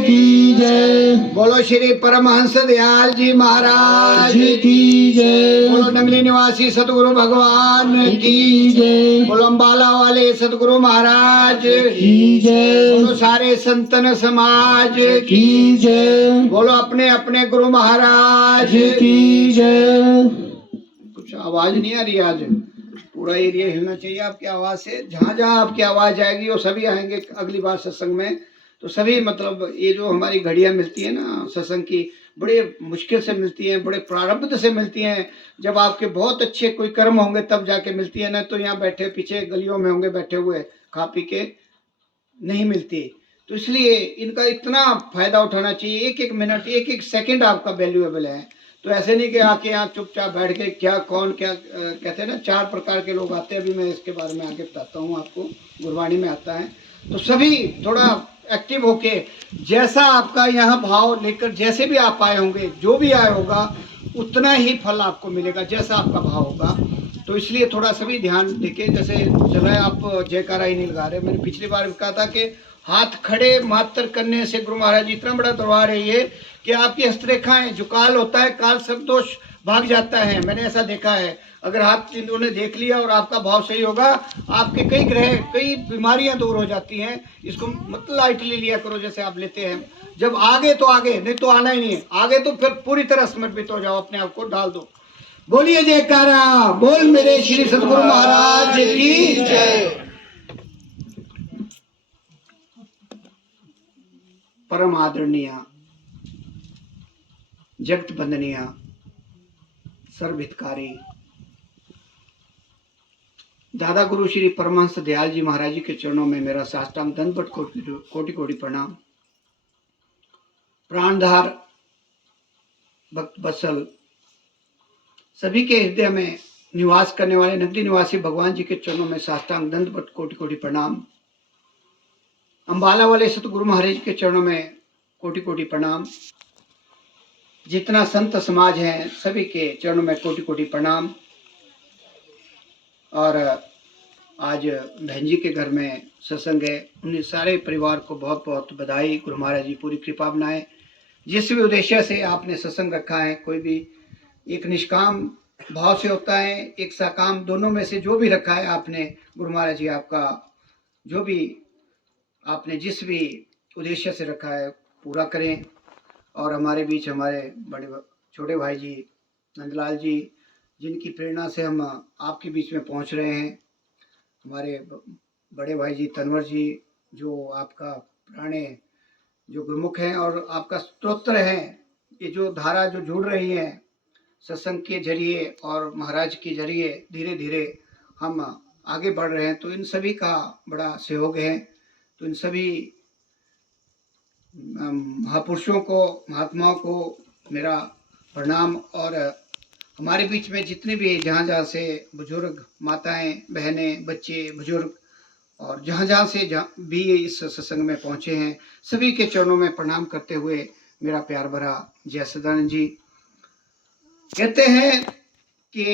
की जय। बोलो श्री परमहंस दयाल जी महाराज की जय। बोलो नगली निवासी सतगुरु भगवान की जय। बोलो अम्बाला वाले सतगुरु महाराज की जय। बोलो सारे संतन समाज की जय। बोलो अपने अपने गुरु महाराज की जय। कुछ आवाज नहीं आ रही आज, पूरा एरिया हिलना चाहिए आपकी आवाज से। जहां जहां आपकी आवाज जाएगी वो सभी आएंगे अगली बार सत्संग में। तो सभी मतलब ये जो हमारी घड़ियां मिलती है ना सत्संग की, बड़े मुश्किल से मिलती हैं, बड़े प्रारब्ध से मिलती हैं। जब आपके बहुत अच्छे कोई कर्म होंगे तब जाके मिलती है ना, तो यहाँ बैठे पीछे गलियों में होंगे बैठे हुए खा पी के, नहीं मिलती। तो इसलिए इनका इतना फायदा उठाना चाहिए। एक एक मिनट एक एक सेकंड आपका वैल्यूएबल है। तो ऐसे नहीं कि आके यहाँ चुपचाप बैठ के क्या कौन क्या कहते हैं ना, 4 प्रकार के लोग आते हैं। अभी मैं इसके बारे में आगे बताता हूँ आपको, गुरबाणी में आता है। तो सभी थोड़ा एक्टिव होके, जैसा आपका यहाँ भाव लेकर जैसे भी आप आए होंगे, जो भी आए होगा उतना ही फल आपको मिलेगा जैसा आपका भाव होगा। तो इसलिए थोड़ा सभी ध्यान देके, जैसे चल रहा है आप जयकारा ही नहीं लगा रहे। मैंने पिछली बार भी कहा था कि हाथ खड़े मात्र करने से गुरु महाराज इतना बड़ा दरबार है ये कि आपकी हस्तरेखाएं जो काल होता है, काल सब दोष भाग जाता है। मैंने ऐसा देखा है। अगर हाथ उन्होंने देख लिया और आपका भाव सही होगा, आपके कई ग्रह कई बीमारियां दूर हो जाती हैं। इसको मत लाइटली लिया करो जैसे आप लेते हैं। जब आगे तो आगे, नहीं तो आना ही नहीं है। आगे तो फिर पूरी तरह समर्पित हो जाओ, अपने आप को डाल दो। बोलिए जयकारा, बोल मेरे श्री सतगुरु महाराज की जय। परम आदरणीय जगत बंदनीय सर्वहितकारी दादा गुरु श्री परमहंस दयाल जी महाराज जी के चरणों में मेरा साष्टांग दंडवत कोटि कोटि प्रणाम। प्राणधार भक्त बत्सल सभी के हृदय में निवास करने वाले नगरी निवासी भगवान जी के चरणों में साष्टांग दंडवत कोटि कोटि प्रणाम। अम्बाला वाले सतगुरु महाराज के चरणों में कोटि कोटि प्रणाम। जितना संत समाज है सभी के चरणों में कोटि कोटि प्रणाम। और आज बहन जी के घर में सत्संग है, उन्हें सारे परिवार को बहुत बहुत बधाई। गुरु महाराज जी पूरी कृपा बनाए। जिस भी उद्देश्य से आपने सत्संग रखा है, कोई भी एक निष्काम भाव से होता है, एक सकाम, दोनों में से जो भी रखा है आपने, गुरु महाराज जी आपका जो भी आपने जिस भी उद्देश्य से रखा है पूरा करें। और हमारे बीच हमारे बड़े छोटे भाई जी नंदलाल जी, जिनकी प्रेरणा से हम आपके बीच में पहुंच रहे हैं। हमारे बड़े भाई जी तनवर जी, जो आपका पुराने जो गुरुमुख हैं और आपका स्तोत्र है, ये जो धारा जो जुड़ रही है सत्संग के जरिए और महाराज के जरिए, धीरे धीरे हम आगे बढ़ रहे हैं। तो इन सभी का बड़ा सहयोग है। तो इन सभी महापुरुषों को, महात्माओं को मेरा प्रणाम। और हमारे बीच में जितने भी जहाँ जहाँ से बुजुर्ग, माताएं, बहनें, बच्चे, बुजुर्ग और जहाँ जहाँ से भी इस सत्संग में पहुँचे हैं, सभी के चरणों में प्रणाम करते हुए मेरा प्यार भरा जय सदानंद जी। कहते हैं कि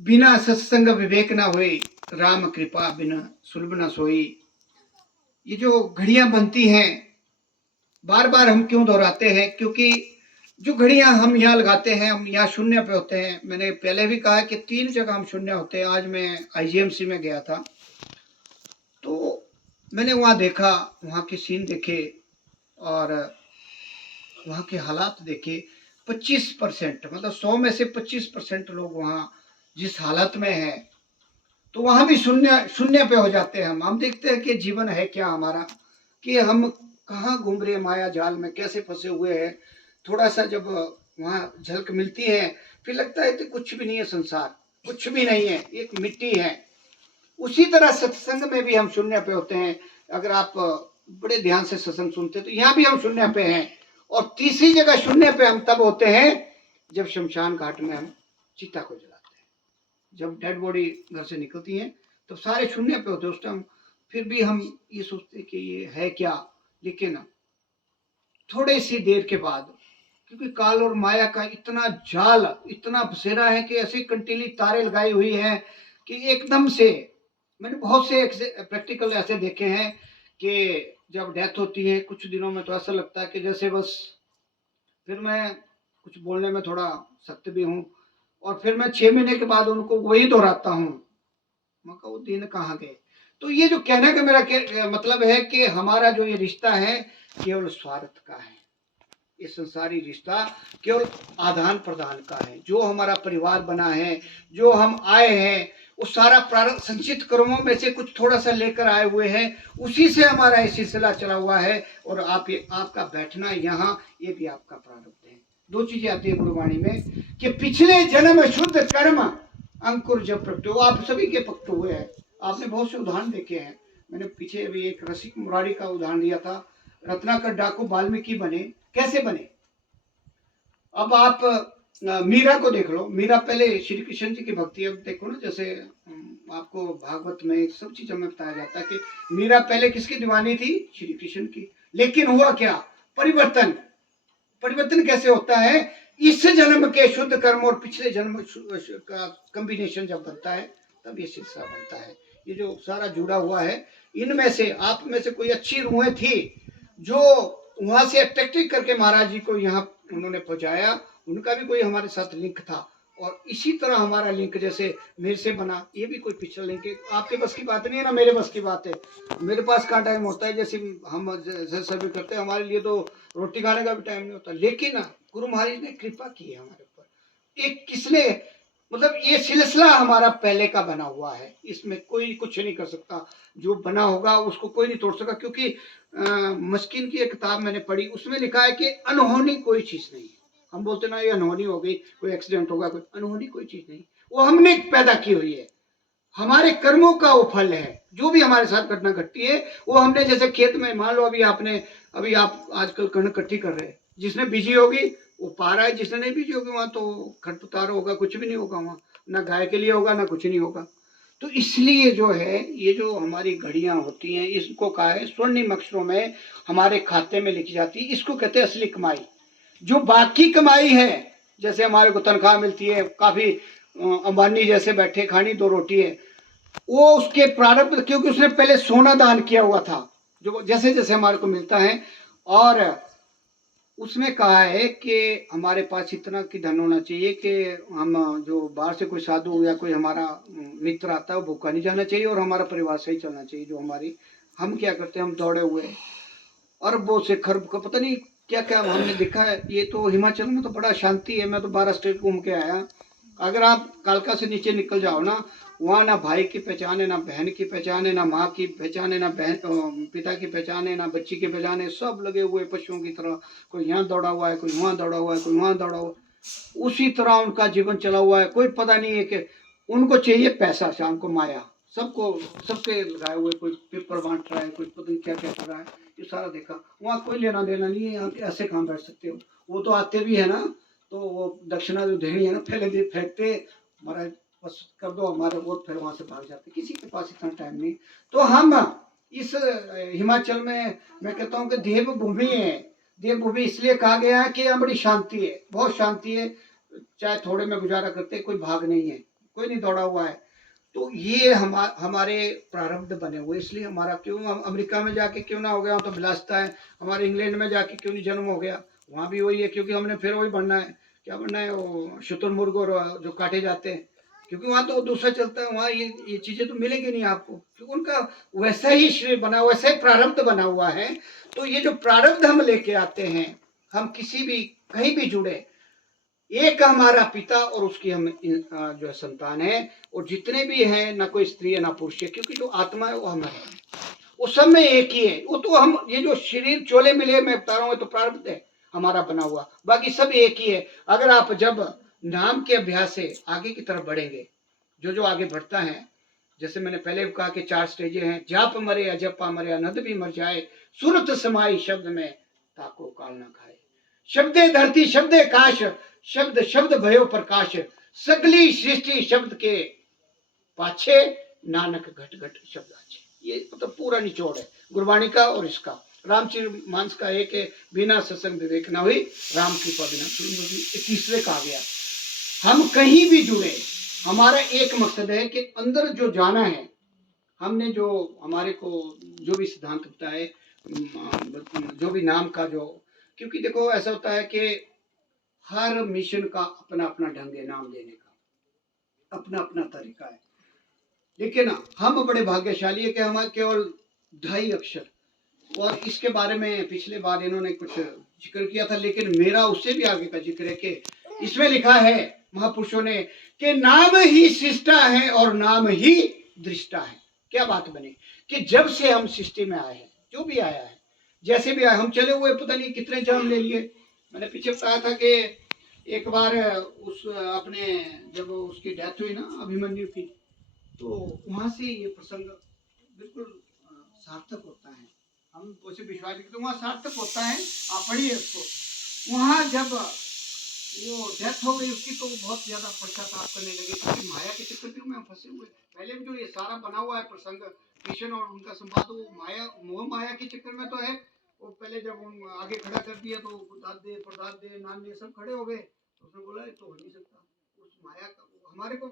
बिना सत्संग विवेक ना होए, राम कृपा बिना सुलभ ना सोई। ये जो घड़ियां बनती हैं, बार बार हम क्यों दोहराते हैं? क्योंकि जो घड़ियां हम यहाँ लगाते हैं, हम यहाँ शून्य पे होते हैं। मैंने पहले भी कहा कि 3 जगह हम शून्य होते हैं। आज मैं IGMC में गया था, तो मैंने वहाँ देखा, वहाँ के सीन देखे और वहाँ के हालात देखे। 25% मतलब 100 में से 25% लोग वहाँ जिस हालत में है, तो वहाँ भी शून्य शून्य पे हो जाते हैं। हम देखते हैं कि जीवन है क्या हमारा, कि हम कहाँ घूम रहे माया जाल में, कैसे फंसे हुए हैं। थोड़ा सा जब वहाँ झलक मिलती है, फिर लगता है कि कुछ भी नहीं है, संसार कुछ भी नहीं है, एक मिट्टी है। उसी तरह सत्संग में भी हम शून्य पे होते हैं। अगर आप बड़े ध्यान से सत्संग सुनते हैं तो यहाँ भी हम शून्य पे हैं। और तीसरी जगह शून्य पे हम तब होते हैं जब शमशान घाट में हम चिता को जलाते हैं। जब डेड बॉडी घर से निकलती है तो सारे शून्य पे होते हैं उस टाइम। फिर भी हम ये सोचते कि ये है क्या, लेकिन थोड़ी सी देर के बाद, क्योंकि काल और माया का इतना जाल, इतना बसेरा है कि ऐसी कंटीली तारे लगाई हुई हैं कि एकदम से, मैंने बहुत से प्रैक्टिकल ऐसे देखे हैं कि जब डेथ होती है कुछ दिनों में तो ऐसा लगता है कि जैसे बस, फिर मैं कुछ बोलने में थोड़ा सख्त भी हूँ, और फिर मैं 6 महीने के बाद उनको वही दोहराता हूँ, मैं कहा वो दिन कहाँ गए। तो ये जो कहने का मेरा मतलब है कि हमारा जो ये रिश्ता है केवल स्वार्थ का है, ये संसारी रिश्ता केवल आदान प्रदान का है। जो हमारा परिवार बना है, जो हम आए हैं, वो सारा प्रारब्ध संचित कर्मों में से कुछ थोड़ा सा लेकर आए हुए हैं, उसी से हमारा ये सिलसिला चला हुआ है। और आपका बैठना यहाँ, ये भी आपका प्रारब्ध है। दो चीजें आती है गुरुवाणी में कि पिछले जन्म शुद्ध कर्म अंकुर जब प्रकट हो, आप सभी के पक्ष हुए हैं। आपने बहुत से उदाहरण देखे हैं। मैंने पीछे अभी एक रसिक मुरारी का उदाहरण दिया था, रत्नाकर डाकू वाल्मीकि बने, कैसे बने। अब आप मीरा को देख लो, मीरा पहले श्री कृष्ण जी की भक्ति, अब देखो ना, जैसे आपको भागवत में सब चीजों में बताया जाता है कि मीरा पहले किसकी दीवानी थी, श्री कृष्ण की। लेकिन हुआ क्या, परिवर्तन। परिवर्तन कैसे होता है, इस जन्म के शुद्ध कर्म और पिछले जन्म का कॉम्बिनेशन जब बनता है तब ये सिलसिला बनता है। ये जो सारा जुड़ा हुआ है, इनमें से आप में से कोई अच्छी रूहें थी जो वहां से अट्रैक्टिव करके महाराज जी को यहाँ उन्होंने पहुंचाया, उनका भी कोई हमारे साथ लिंक था। और इसी तरह हमारा लिंक जैसे मेरे से बना, ये भी कोई पिछला लिंक है। आपके बस की बात नहीं है ना, मेरे बस की बात है। मेरे पास कहाँ टाइम होता है, जैसे हम सर्वे करते हैं, हमारे लिए तो रोटी खाने का भी टाइम नहीं होता। लेकिन गुरु महाराज ने कृपा की है हमारे ऊपर। एक किसने, मतलब ये सिलसिला हमारा पहले का बना हुआ है, इसमें कोई कुछ नहीं कर सकता। जो बना होगा उसको कोई नहीं तोड़ सकता। क्योंकि मस्किन की एक किताब मैंने पढ़ी, उसमें लिखा है कि अनहोनी कोई चीज नहीं है। हम बोलते ना ये अनहोनी हो गई, कोई एक्सीडेंट होगा, कोई अनहोनी कोई चीज नहीं, वो हमने पैदा की हुई है। हमारे कर्मों का वो फल है। जो भी हमारे साथ घटना घटती है वो हमने, जैसे खेत में मान लो अभी आप आजकल कणक इकट्ठी कर रहे हैं, जिसने बीजी होगी वो पा रहा है, जिसने नहीं बीजी होगी वहां तो खरपतवार होगा, कुछ भी नहीं होगा वहां, ना गाय के लिए होगा ना कुछ नहीं होगा। तो इसलिए जो है, ये जो हमारी घड़ियां होती हैं, इसको कहा है स्वर्णिम अक्षरों में हमारे खाते में लिखी जाती है। इसको कहते हैं असली कमाई। जो बाकी कमाई है, जैसे हमारे को तनख्वाह मिलती है, काफी अंबानी जैसे बैठे खानी दो रोटी है, वो उसके प्रारब्ध, क्योंकि उसने पहले सोना दान किया हुआ था, जो जैसे जैसे हमारे को मिलता है। और उसमें कहा है कि हमारे पास इतना की धन होना चाहिए कि हम, जो बाहर से कोई साधु या कोई हमारा मित्र आता है, वो भूखा नहीं जाना चाहिए, और हमारा परिवार सही चलना चाहिए। जो हमारी, हम क्या करते हैं, हम दौड़े हुए अरबों से खरब का पता नहीं क्या क्या हमने देखा है। ये तो हिमाचल में तो बड़ा शांति है, मैं तो 12 स्टेट घूम के आया। अगर आप कालका से नीचे निकल जाओ ना, वहाँ ना भाई की पहचान है, ना बहन की पहचान है, ना माँ की पहचान है, ना पिता की पहचान है, ना बच्ची की पहचान है। सब लगे हुए पशुओं की तरह, कोई यहाँ दौड़ा हुआ है, कोई वहाँ दौड़ा हुआ है, कोई वहाँ दौड़ा हुआ है। उसी तरह उनका जीवन चला हुआ है। कोई पता नहीं है कि उनको चाहिए पैसा, शाम को माया, सबको सबके लगाए हुए, कोई पेपर बांट रहा है, कोई पता नहीं क्या क्या कर रहा है। ये सारा देखा। वहाँ कोई लेना देना नहीं है। यहाँ ऐसे कहाँ बैठ सकते हो। वो तो आते भी है ना, तो वो दक्षिणा जो देनी है ना, पहले दे फेंकते, हमारा बस कर दो हमारे वोट, फिर वहां से भाग जाते। किसी के पास इतना टाइम नहीं। तो हम इस हिमाचल में, मैं कहता हूँ कि देवभूमि है। देवभूमि इसलिए कहा गया है कि यहाँ बड़ी शांति है, बहुत शांति है। चाहे थोड़े में गुजारा करते, कोई भाग नहीं है, कोई नहीं दौड़ा हुआ है। तो ये हमारे प्रारब्ध बने हुए। इसलिए हमारा, क्यों हम अमेरिका में जाके क्यों ना हो गया, तो विलासता है। हमारे इंग्लैंड में जाके क्यों नहीं जन्म हो गया, वहां भी वही है। क्योंकि हमने फिर वही बनना है, क्या बनना है, वो शुतुरमुर्ग और जो काटे जाते हैं। क्योंकि वहां तो दूसरा चलता है, वहां ये चीजें तो मिलेगी नहीं आपको, क्योंकि उनका वैसा ही शरीर बना, वैसा ही प्रारब्ध बना हुआ है। तो ये जो प्रारब्ध हम लेके आते हैं, हम किसी भी कहीं भी जुड़े, एक हमारा पिता और उसकी हम जो है संतान है। और जितने भी हैं, ना कोई स्त्री है ना पुरुष है, क्योंकि जो आत्मा है वो हमारा है, वो सब में एक ही है। वो तो हम, ये जो शरीर चोले मिले मैं बता रहा हूँ, तो प्रारब्ध है हमारा बना हुआ, बाकी सब एक ही है। अगर आप जब नाम के अभ्यास से आगे की तरफ बढ़ेंगे, जो जो आगे बढ़ता है, जैसे मैंने पहले कहा कि 4 स्टेजें हैं, जाप मरे अजपा मरे अनंत भी मर जाए, सुरत समाई शब्द में ताको काल ना खाए, शब्दे धरती शब्दे काश, शब्द शब्द भयो प्रकाश, सगली सृष्टि शब्द के पाछे, नानक घट घट शब्द आछे। ये मतलब पूरा निचोड़ है गुरबाणी का और इसका। रामचरित मानस का एक है, बिना सत्संग विवेक ना हुई, राम कृपा बिना। 21वें कहा गया। हम कहीं भी जुड़े, हमारा एक मकसद है कि अंदर जो जाना है, हमने जो हमारे को जो भी सिद्धांत बताए, जो भी नाम का जो, क्योंकि देखो ऐसा होता है कि हर मिशन का अपना अपना ढंग है नाम देने का, अपना अपना तरीका है। लेकिन हम बड़े भाग्यशाली है कि हमारे केवल 2.5 अक्षर, और इसके बारे में पिछले बार इन्होंने कुछ जिक्र किया था, लेकिन मेरा उससे भी आगे का जिक्र है कि इसमें लिखा है महापुरुषों ने कि नाम ही सृष्टा है और नाम ही दृष्टा है। क्या बात बनी कि जब से हम सृष्टि में आए हैं, जो भी आया है, जैसे भी आए, हम चले हुए पता नहीं कितने जन्म ले लिए। मैंने पीछे बताया था कि एक बार उस अपने जब उसकी डेथ हुई ना अभिमन्यु की, तो वहां से ये प्रसंग बिल्कुल सार्थक होता है। हम उसे विश्वास करते तो वहाँ सार्थक होता है। आप पढ़िए उसको। वहाँ जब वो डेथ हो गई उसकी, तो बहुत ज्यादा पश्चाताप करने लगे, क्योंकि माया के चक्कर में हम फंसे हुए। पहले भी जो ये सारा बना हुआ है प्रसंग कृष्ण और उनका संवाद, वो माया मोह माया के चक्कर में तो है। वो पहले जब उन आगे खड़ा कर दिया तो दादे परदादे नाने सब खड़े हो गए, तो उसने बोला ये तो हो नहीं सकता। उस माया का हमारे को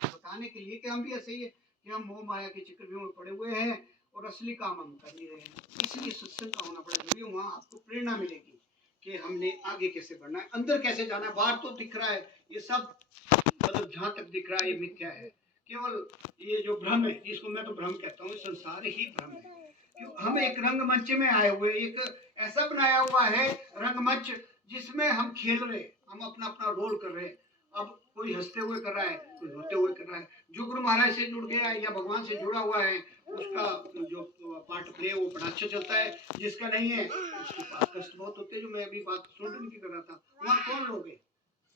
बताने के लिए कि हम भी ऐसे ही है कि हम मोह माया के चक्कर में पड़े हुए हैं और असली काम हम कर नहीं रहे हैं। इसलिए सत्संग का होना बड़ा जरूरी है। वहाँ आपको प्रेरणा मिलेगी कि हमने आगे कैसे बढ़ना है, अंदर कैसे जाना है। बाहर तो दिख रहा है ये सब, मतलब जहाँ तक दिख रहा है ये मिथ्या है, केवल ये जो भ्रम है, इसको मैं तो भ्रम कहता हूँ, संसार ही भ्रम है। क्यों हम एक रंगमंच में आए हुए, एक ऐसा बनाया हुआ है रंगमंच जिसमें हम खेल रहे, हम अपना अपना रोल कर रहे हैं। अब कोई हंसते हुए कर रहा है, कोई रोते हुए कर रहा है। जो गुरु महाराज से जुड़ गया है या भगवान से जुड़ा हुआ है, उसका जो पार्ट प्ले वो बड़ा अच्छा चलता है। जिसका नहीं है उसके पास कष्ट बहुत होते हैं। जो मैं अभी बात सुन की कर रहा था, वहाँ कौन लोग हैं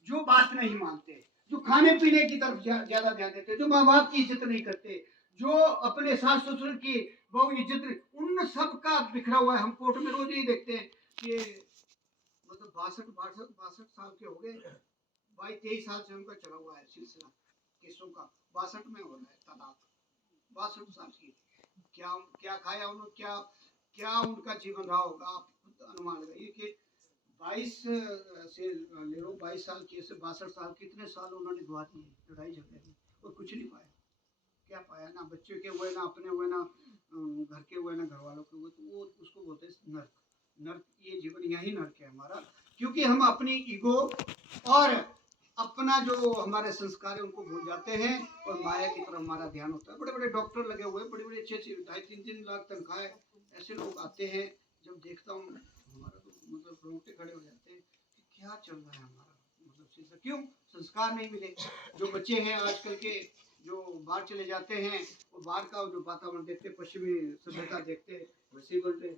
जो बात नहीं मानते, जो खाने पीने की तरफ ज्यादा ध्यान देते, जो माँ बाप की इज्जत नहीं करते, जो अपने सास ससुर की बहु इज्जत, उन सब का बिखरा हुआ है। हम कोर्ट में रोज ही देखते हैं कि मतलब 62 साल के हो गए, 22-23 साल से उनका चला हुआ है सिलसिला केसों का। 62 में हो रहा है तलाक, 62 साल की। क्या क्या खाया उन्होंने, क्या क्या उनका जीवन रहा होगा, आप अनुमान लगाइए कि 22 से ले लो, 22 साल के से 62 साल, कितने साल उन्होंने गवा दिए लड़ाई झगड़े में, और कुछ नहीं पाया। क्या पाया, ना बच्चे के हुए, ना अपने हुए, ना घर के हुए, ना घर वालों के हुए। तो वो उसको बोलते हैं नर्क। नर्क, ये जीवन यही नर्क है हमारा, क्योंकि हम अपनी ईगो और अपना जो हमारे संस्कार है उनको भूल जाते हैं और माया की तरफ हमारा ध्यान होता है। बड़े बड़े डॉक्टर लगे हुए, बड़ी बड़ी अच्छी अच्छी 2.5-3 लाख तनख्वाह है, ऐसे लोग आते हैं। जब देखता हूँ हमारा तो मतलब रोटे खड़े हो जाते हैं कि क्या चल रहा है हमारा, मतलब क्यों संस्कार नहीं मिले। जो बच्चे हैं आजकल के, जो बाहर चले जाते हैं, वो बाहर का जो वातावरण देखते, पश्चिमी सभ्यता देखते, वैसे ही बनते।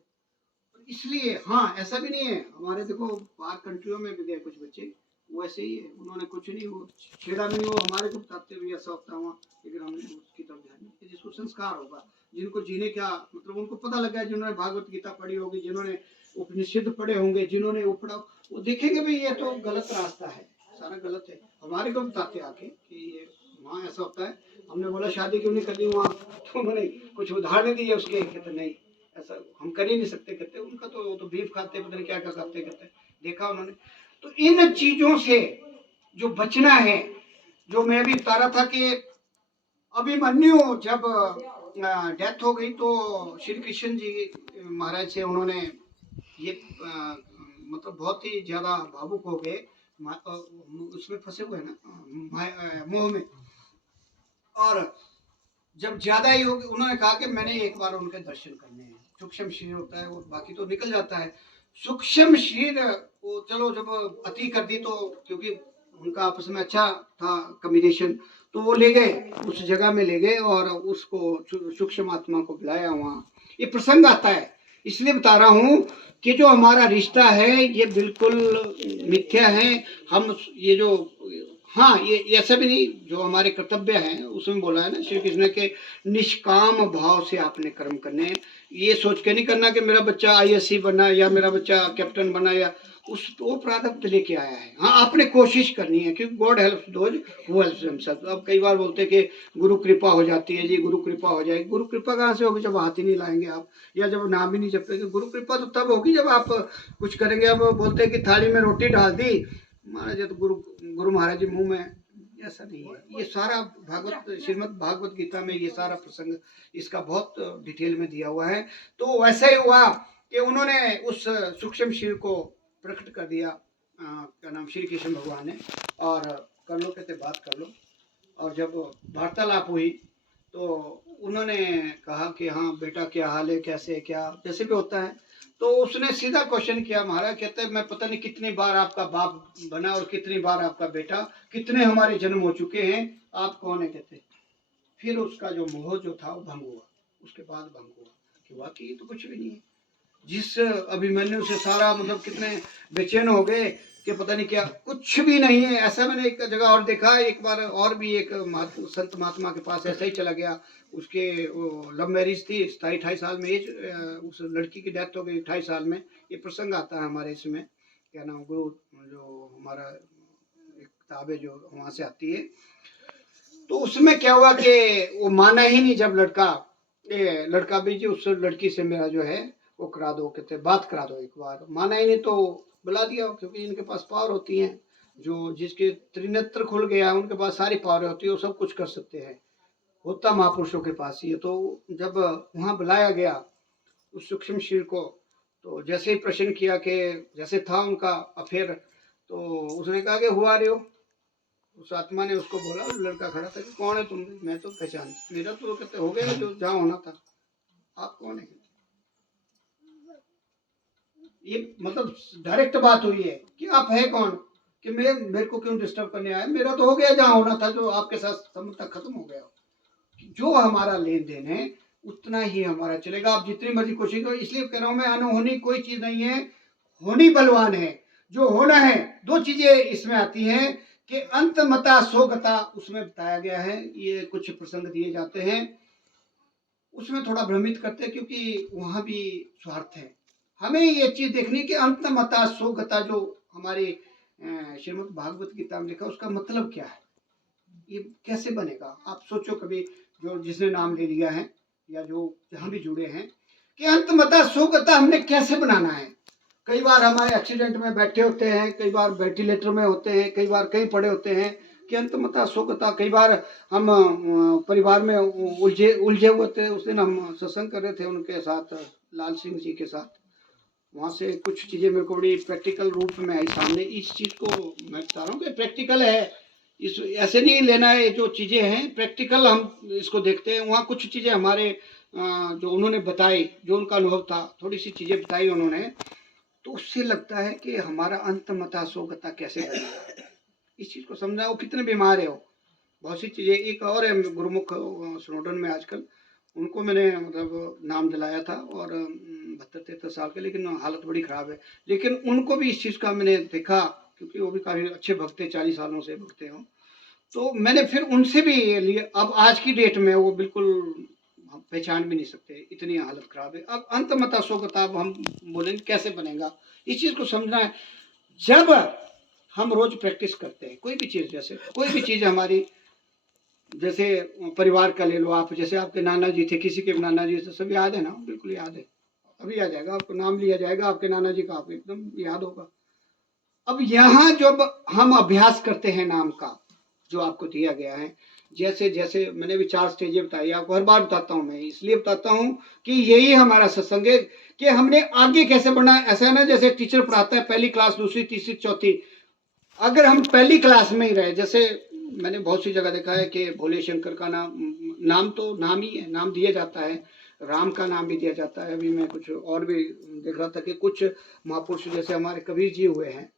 इसलिए हाँ, ऐसा भी नहीं है, हमारे देखो बाहर कंट्रियों में भी गए कुछ बच्चे वैसे ही है, उन्होंने कुछ नहीं वो छेड़ा नहीं, वो हमारे को बताते हुए ऐसा होता हुआ। लेकिन हमने उसकी तरफ ध्यान नहीं, जिसको संस्कार होगा, जिनको जीने का मतलब उनको पता लगा है, जिन्होंने भागवत गीता पढ़ी होगी, जिन्होंने उपनिषद पढ़े होंगे, जिन्होंने वो पढ़ा, वो देखेंगे भी ये तो गलत रास्ता है, सारा गलत है। हमारे को बताते आके कि ये वहाँ ऐसा होता है। हमने बोला शादी क्यों नहीं करनी वहाँ, तो उन्होंने कुछ उदाहरण दिए उसके, कहते नहीं ऐसा हम कर ही नहीं सकते। कहते उनका तो बीफ खाते, पता नहीं क्या क्या खाते, कहते देखा उन्होंने। तो इन चीजों से जो बचना है, जो मैं भी बता रहा था कि अभिमन्यु जब डेथ हो गई तो श्री कृष्ण जी महाराज से उन्होंने ये मतलब बहुत ही ज्यादा भावुक हो गए, उसमें फंसे हुए ना मोह में। और जब ज्यादा ही हो गए, उन्होंने कहा कि मैंने एक बार उनके दर्शन करने हैं। सूक्ष्म शरीर होता है वो, बाकी तो निकल जाता है। सूक्ष्म शरीर वो चलो जब अति कर दी, तो क्योंकि उनका आपस में अच्छा था कम्बिनेशन, तो वो ले गए उस जगह में ले गए और उसको सूक्ष्म आत्मा को बुलाया वहाँ। ये प्रसंग आता है, इसलिए बता रहा हूँ कि जो हमारा रिश्ता है ये बिल्कुल मिथ्या है। हम ये जो हाँ, ये ऐसा भी नहीं, जो हमारे कर्तव्य हैं उसमें बोला है ना श्री कृष्ण के, निष्काम भाव से आपने कर्म करने हैं। ये सोच के नहीं करना कि मेरा बच्चा आईएएस बना या मेरा बच्चा कैप्टन बना, या उस वो प्रारब्ध लेके आया है। हाँ, आपने कोशिश करनी है, क्योंकि god helps those who helps themselves. अब कई बार बोलते हैं कि गुरु कृपा हो जाती है जी, गुरु कृपा हो जाएगी। गुरु कृपा कहाँ से होगी जब हाथ ही नहीं लाएंगे आप, या जब नाम ही नहीं जपेंगे। गुरु कृपा तो तब होगी जब आप कुछ करेंगे। अब बोलते हैं कि थाली में रोटी डाल दी महाराज, तो गुरु महाराज जी मुंह में ऐसा नहीं है। ये सारा भागवत श्रीमद् भागवत गीता में ये सारा प्रसंग इसका बहुत डिटेल में दिया हुआ है। तो वैसा ही हुआ कि उन्होंने उस सूक्ष्म शरीर को प्रकट कर दिया, क्या नाम, श्री कृष्ण भगवान ने, और कर लो, कहते बात कर लो। और जब वार्तालाप हुई तो उन्होंने कहा कि हाँ बेटा क्या हाल है, कैसे क्या, जैसे भी होता है। तो उसने सीधा क्वेश्चन किया महाराज, कहते मैं पता नहीं कितनी बार आपका बाप बना और कितनी बार आपका बेटा, कितने हमारे जन्म हो चुके हैं, आप कौन है, कहते। फिर उसका जो मोह जो था वो भंग हुआ। उसके बाद भंग हुआ कि वाकई ये तो कुछ भी नहीं है। जिस अभिमन्यु से सारा मतलब कितने बेचैन हो गए कि पता नहीं क्या, कुछ भी नहीं है। ऐसा मैंने एक जगह और देखा, एक बार और भी एक संत महात्मा के पास ऐसा ही चला गया। उसके लव मैरिज थी, 27-28 साल में एज, उस लड़की की डेथ हो गई 28 साल में। ये प्रसंग आता है हमारे इसमें, क्या नाम, गुरु जो हमारा एक किताब है जो वहाँ से आती है। तो उसमें क्या हुआ कि वो माना ही नहीं। जब लड़का भी जी उस लड़की से मेरा जो है वो करा दो, कहते बात करा दो एक बार, माना ही नहीं तो बुला दिया, क्योंकि इनके पास पावर होती है। जो जिसके त्रिनेत्र खुल गया उनके पास सारी पावर होती है, वो सब कुछ कर सकते हैं, होता महापुरुषों के पास ही है। तो जब वहाँ बुलाया गया उस सूक्ष्म शरीर को, तो जैसे ही प्रश्न किया कि जैसे था उनका अफेयर, तो उसने कहा कि हुआ रहे हो। उस आत्मा ने उसको बोला, लड़का खड़ा था कि कौन है तुम, मैं तो पहचान, मेरा तो कहते हो गया जो जहाँ होना था, आप कौन है। ये मतलब डायरेक्ट बात हुई है कि आप है कौन, कि मेरे को क्यों डिस्टर्ब करने आए, मेरा तो हो गया जहाँ होना था, जो आपके साथ संबंध तक खत्म हो गया। जो हमारा लेन देन है उतना ही हमारा चलेगा, आप जितनी मर्जी कोशिश करो। इसलिए कह रहा हूं मैं, अनहोनी कोई चीज नहीं है, होनी बलवान है। जो होना है, दो चीजें इसमें आती हैं कि अंतमता सोगता, उसमें बताया गया है। ये कुछ प्रसंग दिए जाते हैं, उसमें थोड़ा भ्रमित करते हैं, क्योंकि वहां भी स्वार्थ है। हमें ये चीज देखनी कि अंतमता सोगता जो हमारे श्रीमद् भागवत गीता में लिखा, उसका मतलब क्या है, ये कैसे बनेगा। आप सोचो कभी, जो जिसने नाम ले लिया है या जो जहां भी जुड़े हैं, कि अंतमता सुगता हमने कैसे बनाना है। कई बार हमारे एक्सीडेंट में बैठे होते हैं, कई बार वेंटिलेटर में होते हैं, कई बार कहीं पड़े होते हैं कि अंतमता सुगता। कई बार हम परिवार में उलझे हुए थे। उस दिन हम सत्संग कर रहे थे उनके साथ, लाल सिंह जी के साथ। वहाँ से कुछ चीज़ें मेरे को बड़ी प्रैक्टिकल रूप में आई सामने। इस चीज़ को मैं बता रहा हूँ कि प्रैक्टिकल है, इस ऐसे नहीं लेना है। जो चीज़ें हैं प्रैक्टिकल हम इसको देखते हैं। वहाँ कुछ चीज़ें हमारे जो उन्होंने बताई, जो उनका अनुभव था, थोड़ी सी चीज़ें बताई उन्होंने, तो उससे लगता है कि हमारा अंतमता सोगता कैसे बनेगा। इस चीज़ को समझना। वो कितने बीमार है, वो बहुत सी चीज़ें। एक और है गुरुमुख स्नोडन में आजकल, उनको मैंने मतलब नाम दिलाया था, और 72-73 साल के, लेकिन हालत बड़ी ख़राब है। लेकिन उनको भी इस चीज़ का मैंने देखा, क्योंकि वो भी काफ़ी अच्छे भक्त थे, 40 सालों से भक्त हैं। तो मैंने फिर उनसे भी ये लिए। अब आज की डेट में वो बिल्कुल हम पहचान भी नहीं सकते, इतनी हालत ख़राब है। अब अंतमता सोगता अब हम बोलेंगे कैसे बनेगा, इस चीज़ को समझना है। जब हम रोज़ प्रैक्टिस करते हैं कोई भी चीज़, जैसे कोई भी चीज़ हमारी, जैसे परिवार का ले लो आप, जैसे आपके नाना जी थे, किसी के नाना जी से सब याद है ना, बिल्कुल याद है। अभी आ जाएगा, आपको नाम लिया जाएगा आपके नाना जी का, आपको एकदम याद होगा। अब यहाँ जब हम अभ्यास करते हैं नाम का, जो आपको दिया गया है, जैसे जैसे मैंने भी 4 स्टेजें बताई, आपको हर बार बताता हूँ। मैं इसलिए बताता हूँ कि यही हमारा सत्संग है, कि हमने आगे कैसे बढ़ना है। ऐसा है ना, जैसे टीचर पढ़ाता है पहली क्लास, दूसरी, तीसरी, चौथी, अगर हम पहली क्लास में ही रहे, जैसे मैंने बहुत सी जगह देखा है कि भोले शंकर का नाम तो नाम ही है, नाम दिया जाता है, राम का नाम भी दिया जाता है। अभी मैं कुछ और भी देख रहा था कि कुछ महापुरुष जैसे हमारे कबीर जी हुए हैं,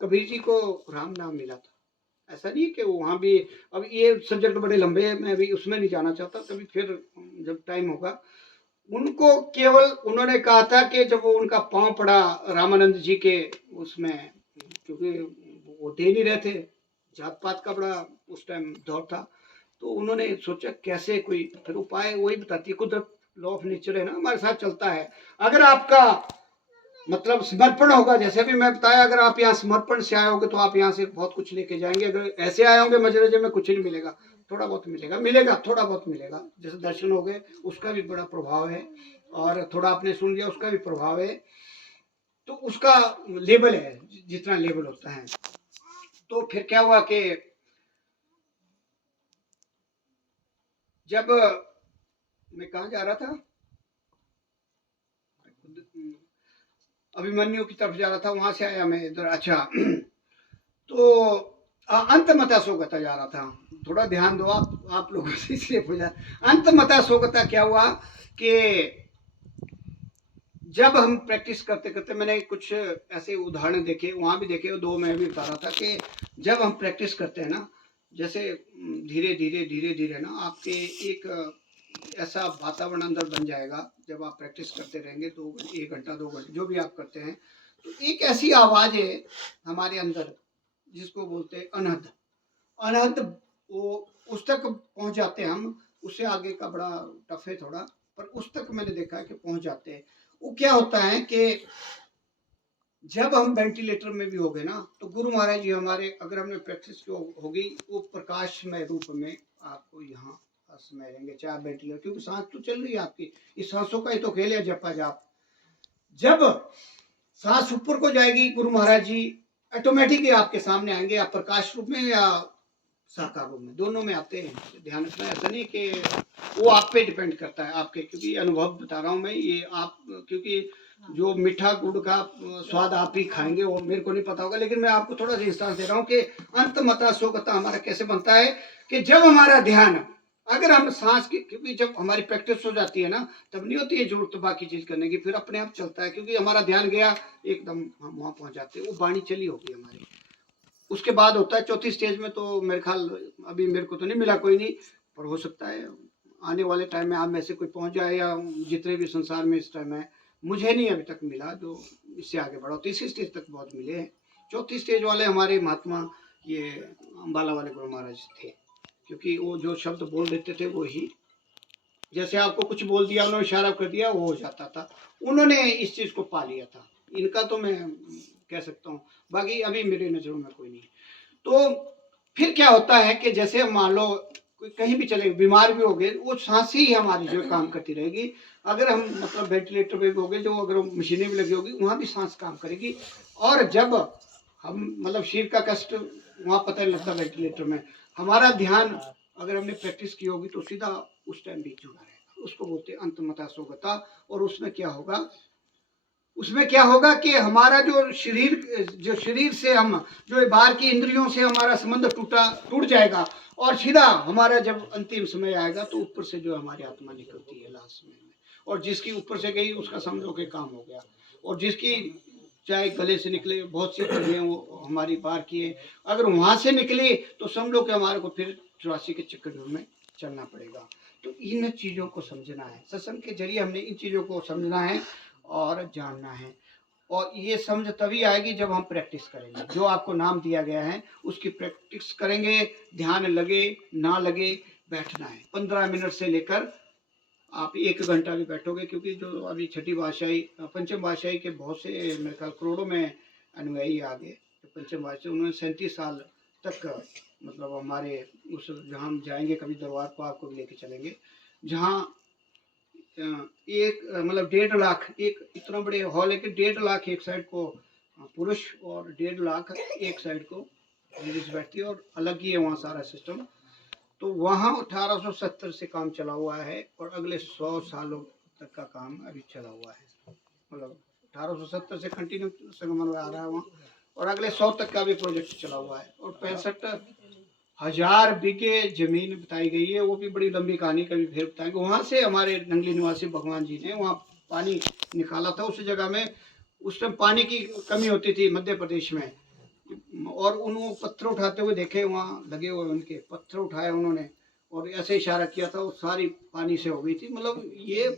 कबीर जी को राम नाम मिला था। ऐसा नहीं कि वहाँ भी, अब ये सब्जेक्ट बड़े लंबे हैं, मैं अभी उसमें नहीं जाना चाहता, कभी फिर जब टाइम होगा। उनको केवल उन्होंने कहा था कि जब वो उनका पांव पड़ा रामानंद जी के उसमें, क्योंकि वो दे नहीं रहे थे, जात पात का बड़ा उस टाइम दौर था, तो उन्होंने सोचा कैसे कोई फिर उपाय, वही बताती है कुदरत, लॉ ऑफ नेचर है ना, हमारे साथ चलता है। अगर आपका मतलब समर्पण होगा, जैसे भी मैं बताया, अगर आप यहाँ समर्पण से आए होगे तो आप यहाँ से बहुत कुछ लेके जाएंगे। अगर ऐसे आए होंगे मजरे में, कुछ नहीं मिलेगा, थोड़ा बहुत मिलेगा, थोड़ा बहुत मिलेगा। जैसे दर्शन हो गए, उसका भी बड़ा प्रभाव है, और थोड़ा आपने सुन लिया, उसका भी प्रभाव है। तो उसका लेवल है, जितना लेवल होता है। तो फिर क्या हुआ कि जब मैं कहाँ जा रहा था, अभिमन्यु की तरफ जा रहा था, वहां से आया मैं इधर। अच्छा तो अंतमता सोगता जा रहा था। थोड़ा ध्यान दो आप लोगों से, इसलिए पूछा। अंतमता सोगता क्या हुआ कि जब हम प्रैक्टिस करते करते, मैंने कुछ ऐसे उदाहरण देखे, वहां भी देखे, 2 मैं भी बता रहा था कि जब हम प्रैक्टिस करते हैं ना, जैसे धीरे धीरे धीरे धीरे ना आपके एक ऐसा वातावरण अंदर बन जाएगा। जब आप प्रैक्टिस करते रहेंगे 1 घंटा 2 घंटे जो भी आप करते हैं, तो एक ऐसी आवाज है हमारे अंदर जिसको बोलते हैं अनहद। अनहद वो उस तक पहुंच जाते हैं हम। उससे आगे का बड़ा टफ है थोड़ा, पर उस तक मैंने देखा है कि पहुंच जाते हैं। वो क्या होता है कि जब हम वेंटिलेटर में भी हो गए ना, तो गुरु महाराज जी हमारे, अगर हमने प्रैक्टिस की होगी, वो प्रकाशमय रूप में आपको यहाँ समय रहेंगे, चाहे वेंटिलेटर, क्योंकि सांस तो चल रही है आपकी, इस सांसों का ही तो खेल है जपा जाप। जब सांस ऊपर को जाएगी, गुरु महाराज जी ऑटोमेटिकली आपके सामने आएंगे, आप प्रकाश रूप में या साकार रूप में, दोनों में आते हैं। ध्यान रखना, ऐसा नहीं कि वो आप पे डिपेंड करता है आपके, क्योंकि अनुभव बता रहा हूँ मैं ये आप, क्योंकि जो मीठा गुड़ का स्वाद आप ही खाएंगे वो मेरे को नहीं पता होगा, लेकिन मैं आपको थोड़ा सा इंस्टांस दे रहा हूँ कि अंतमता सोगता हमारा कैसे बनता है। कि जब हमारा ध्यान, अगर हम सांस की, क्योंकि जब हमारी प्रैक्टिस हो जाती है ना, तब नहीं होती है जरूरत बाकी चीज करने की, फिर अपने आप चलता है, क्योंकि हमारा ध्यान गया एकदम, हम वहां पहुंच जाते हैं, वो वाणी चली होगी हमारी। उसके बाद होता है चौथी स्टेज में, तो मेरे ख्याल अभी मेरे को तो नहीं मिला कोई नहीं, पर हो सकता है आने वाले टाइम में आप में से कोई पहुंच जाए, या जितने भी संसार में इस टाइम है, मुझे नहीं अभी तक मिला जो इससे आगे बढ़ा। तीसरी स्टेज तक बहुत मिले हैं। चौथी स्टेज वाले हमारे महात्मा ये अम्बाला वाले गुरु महाराज थे, क्योंकि वो जो शब्द बोल देते थे वो ही, जैसे आपको कुछ बोल दिया, उन्होंने इशारा कर दिया, वो हो जाता था। उन्होंने इस चीज को पा लिया था। इनका तो मैं कह सकता हूँ, बाकी अभी मेरे नजरों में कोई नहीं। तो फिर क्या होता है कि जैसे मान लो कहीं भी चले, बीमार भी हो गए, वो सांस ही हमारी जो काम करती रहेगी। अगर हम मतलब वेंटिलेटर पे भी हो गए, जो अगर मशीनें भी लगी होगी, वहां भी सांस काम करेगी। और जब हम मतलब शरीर का कष्ट वहां पता नहीं लगता वेंटिलेटर में, हमारा ध्यान अगर हमने प्रैक्टिस की होगी तो सीधा उस टाइम भी जुड़ा रहेगा। उसको बोलते हैं अंतमता सोगता। और उसमें क्या होगा, उसमें क्या होगा कि हमारा जो शरीर से हम, जो बाहर की इंद्रियों से हमारा संबंध टूट जाएगा, और सीधा हमारा जब अंतिम समय आएगा, तो ऊपर से जो हमारी आत्मा निकलती है लास्ट में, और जिसकी ऊपर से गई उसका समझो के काम हो गया। और जिसकी चाहे गले से निकले, बहुत सी चीजें वो हमारी पार किए, अगर वहां से निकली तो समझो कि हमारे को फिर 84 के चक्कर में चलना पड़ेगा। तो इन चीजों को समझना है, सत्संग के जरिए हमने इन चीजों को समझना है और जानना है। और ये समझ तभी आएगी जब हम प्रैक्टिस करेंगे। जो आपको नाम दिया गया है उसकी प्रैक्टिस करेंगे, ध्यान लगे ना लगे, बैठना है 15 मिनट से लेकर आप 1 घंटा भी बैठोगे, क्योंकि जो अभी छठी भाषाई पंचम भाषाई के बहुत से मेरे ख्याल करोड़ों में अनुयायी आ गए। तो पंचम भाषा उन्होंने 37 साल तक मतलब हमारे उस, जहाँ हम जाएंगे कभी दरबार को आपको भी लेके चलेंगे, जहाँ एक मतलब 1.5 लाख, एक इतना बड़े हॉल है कि 1.5 लाख एक साइड को पुरुष और 1.5 लाख एक साइड को लेडीज बैठती है, और अलग ही है वहाँ सारा सिस्टम। तो वहाँ 1870 से काम चला हुआ है, और अगले 100 सालों तक का काम अभी चला हुआ है। मतलब 1870 से कंटिन्यू संगमन आ रहा है वहाँ, और अगले 100 तक का भी प्रोजेक्ट चला हुआ है। और 65,000 बीघे जमीन बताई गई है, वो भी बड़ी लंबी कहानी, कभी फिर बताएंगे। वहाँ से हमारे नंगली निवासी भगवान जी ने वहाँ पानी निकाला था उस जगह में। उस टाइम पानी की कमी होती थी मध्य प्रदेश में, और उन्होंने पत्थर उठाते हुए देखे, वहाँ लगे हुए उनके पत्थर उठाए उन्होंने, और ऐसे इशारा किया था, वो सारी पानी से हो गई थी। मतलब ये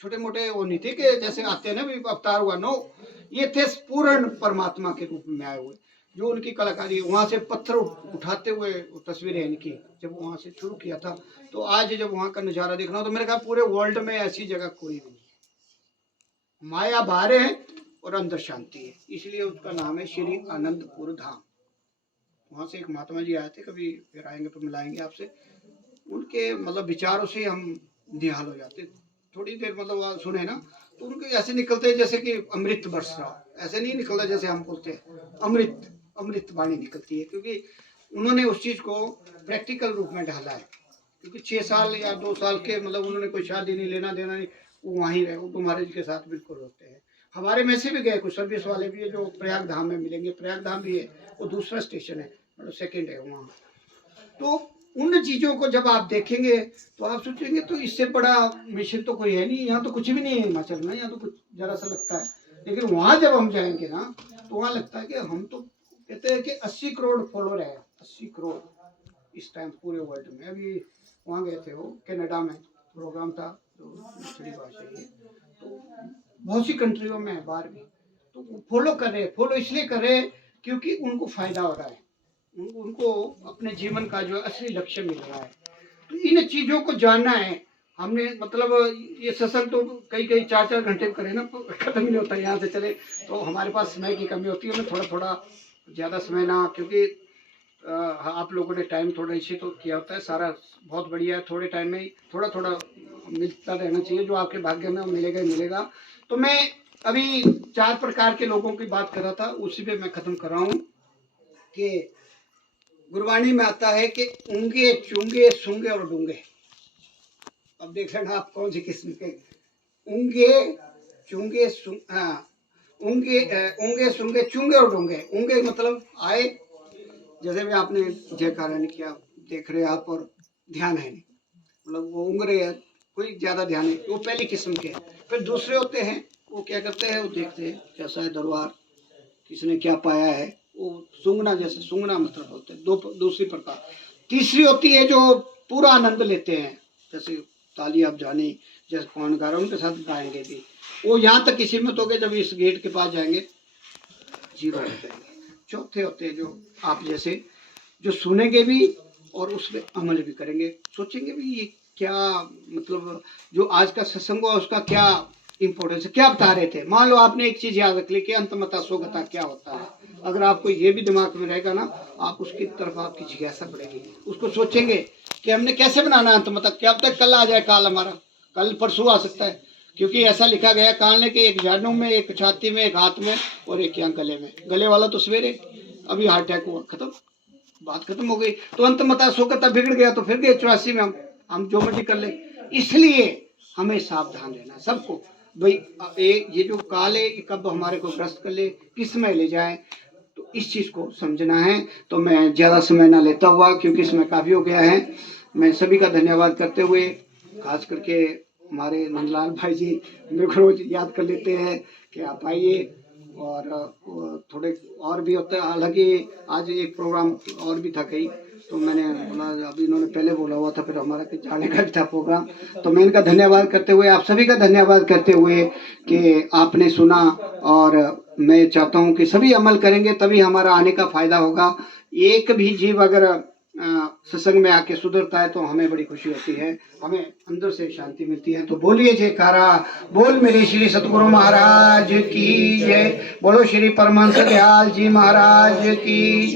छोटे मोटे वो नहीं थे कि जैसे आते हैं ना भी अवतार हुआ, नो, ये थे पूर्ण परमात्मा के रूप में आए हुए। जो उनकी कलाकारी, वहाँ से पत्थर उठाते हुए तस्वीरें इनकी, जब वहाँ से शुरू किया था। तो आज जब वहाँ का नज़ारा देखना हो, तो मेरे ख्याल पूरे वर्ल्ड में ऐसी जगह कोई भी नहीं है। माया बाहर है और अंदर शांति है, इसलिए उसका नाम है श्री आनंदपुर धाम। वहाँ से एक महात्मा जी आए थे, कभी फिर आएंगे तो मिलाएंगे आपसे। उनके मतलब विचारों से हम निहाल हो जाते, थोड़ी देर मतलब सुने ना, तो उनके ऐसे निकलते हैं जैसे कि अमृत बरस रहा, ऐसे नहीं निकलता जैसे हम बोलते हैं अमृत, अमृत वाणी निकलती है, क्योंकि उन्होंने उस चीज को प्रैक्टिकल रूप में ढाला है। क्योंकि 6 साल या 2 साल के मतलब उन्होंने कोई शादी नहीं, लेना देना नहीं, वो वहीं रहे, वो तुम्हारे के साथ बिल्कुल होते हैं। हमारे में से भी गए कुछ सर्विस वाले भी है जो प्रयाग धाम में मिलेंगे, प्रयाग धाम भी है, वो दूसरा स्टेशन है, मतलब सेकंड है वहाँ। तो उन चीज़ों को जब आप देखेंगे तो आप सोचेंगे तो इससे बड़ा मिशन तो कोई है नहीं, यहाँ तो कुछ भी नहीं है हिमाचल में, यहाँ तो कुछ जरा सा लगता है। लेकिन वहाँ जब हम जाएंगे ना तो वहाँ लगता है कि हम तो कहते हैं कि 80 करोड़ फॉलोअर है, 80 करोड़ इस टाइम पूरे वर्ल्ड में। अभी वहाँ गए थे, वो कनाडा में प्रोग्राम था, तो दूसरी भाषा है, तो बहुत सी कंट्रियों में है बाहर भी, तो फॉलो कर रहे, फॉलो इसलिए कर रहे क्योंकि उनको फायदा हो रहा है, उनको अपने जीवन का जो असली लक्ष्य मिल रहा है। तो इन चीज़ों को जानना है हमने, मतलब ये सत्संग तो कई 4-4 घंटे करे ना, खत्म नहीं होता यहाँ से चले, तो हमारे पास समय की कमी होती है, हमें थोड़ा थोड़ा ज़्यादा समय ना, क्योंकि आप लोगों ने टाइम थोड़ा इसी तो किया होता है, सारा बहुत बढ़िया है, थोड़े टाइम में ही थोड़ा थोड़ा मिलता रहना चाहिए, जो आपके भाग्य में मिलेगा ही मिलेगा। तो मैं अभी 4 प्रकार के लोगों की बात कर रहा था, उसी पे मैं ख़त्म कर रहा हूँ कि गुरबाणी में आता है कि ऊंगे चूंगे सूंगे और डूंगे। अब देख लेना आप कौन सी किस्म के, ऊंगे चूंगे ऊंगे सूंगे चूंगे और डूंगे। ऊंगे मतलब आए, जैसे भी आपने जयकारा नहीं किया, देख रहे आप और ध्यान है नहीं, मतलब वो ऊँग रहे हैं, कोई ज़्यादा ध्यान नहीं, वो पहली किस्म के। फिर दूसरे होते हैं, वो क्या करते हैं, वो देखते हैं कैसा है दरबार, किसने क्या पाया है, वो सूंघना, जैसे सूंघना मतलब होते हैं दूसरी प्रकार। तीसरी होती है जो पूरा आनंद लेते हैं, जैसे ताली आप जानी, जैसे कौन गा रहा है उनके साथ गाएंगे भी, वो यहाँ तक किसी में तो जब इस गेट के पास जाएंगे जीरो हो जाएंगे। चौथे होते हैं जो आप जैसे, जो सुनेंगे भी और उस पर अमल भी करेंगे, सोचेंगे भी ये क्या, मतलब जो आज का सत्संग हुआ उसका क्या इम्पोर्टेंस है, क्या बता रहे थे। मान लो आपने एक चीज़ याद रख ली कि अंतमता सोगता क्या होता है, अगर आपको ये भी दिमाग में रहेगा ना, आप उसकी तरफ आपकी जिज्ञासा बढ़ेगी, उसको सोचेंगे कि हमने कैसे बनाना है अंतमता, क्या अब तक कल आ जाए, काल हमारा कल परसों आ सकता है, क्योंकि ऐसा लिखा गया काल ने कि एक जानू में, एक छाती में, एक हाथ में और एक यहाँ गले में। गले वाला तो सवेरे, अभी हार्ट अटैक हुआ, खत्म, बात खत्म हो गई। तो अंतमता सोगता बिगड़ गया तो फिर गए 84 में, हम जो मर्जी कर ले। इसलिए हमें सावधान रहना सबको, भाई ये जो काल है कब हमारे को ग्रस्त कर ले, किस में ले जाए, तो इस चीज़ को समझना है। तो मैं ज़्यादा समय ना लेता हुआ, क्योंकि समय काफ़ी हो गया है, मैं सभी का धन्यवाद करते हुए, खास करके हमारे नंदलाल भाई जी मेरे को रोज याद कर लेते हैं कि आप आइए, और थोड़े और भी होता है, हालांकि आज एक प्रोग्राम और भी था कहीं, तो मैंने बोला, अभी इन्होंने पहले बोला हुआ था, फिर हमारा कहीं जाने का भी था प्रोग्राम, तो मैं इनका धन्यवाद करते हुए, आप सभी का धन्यवाद करते हुए कि आपने सुना, और मैं चाहता हूँ कि सभी अमल करेंगे तभी हमारा आने का फायदा होगा। एक भी जीव अगर सत्संग में आके सुधरता है तो हमें बड़ी खुशी होती है, हमें अंदर से शांति मिलती है। तो बोलिए जयकारा, बोल मेरे श्री सतगुरु महाराज की जय, बोलो श्री परमहंस दयाल जी महाराज की।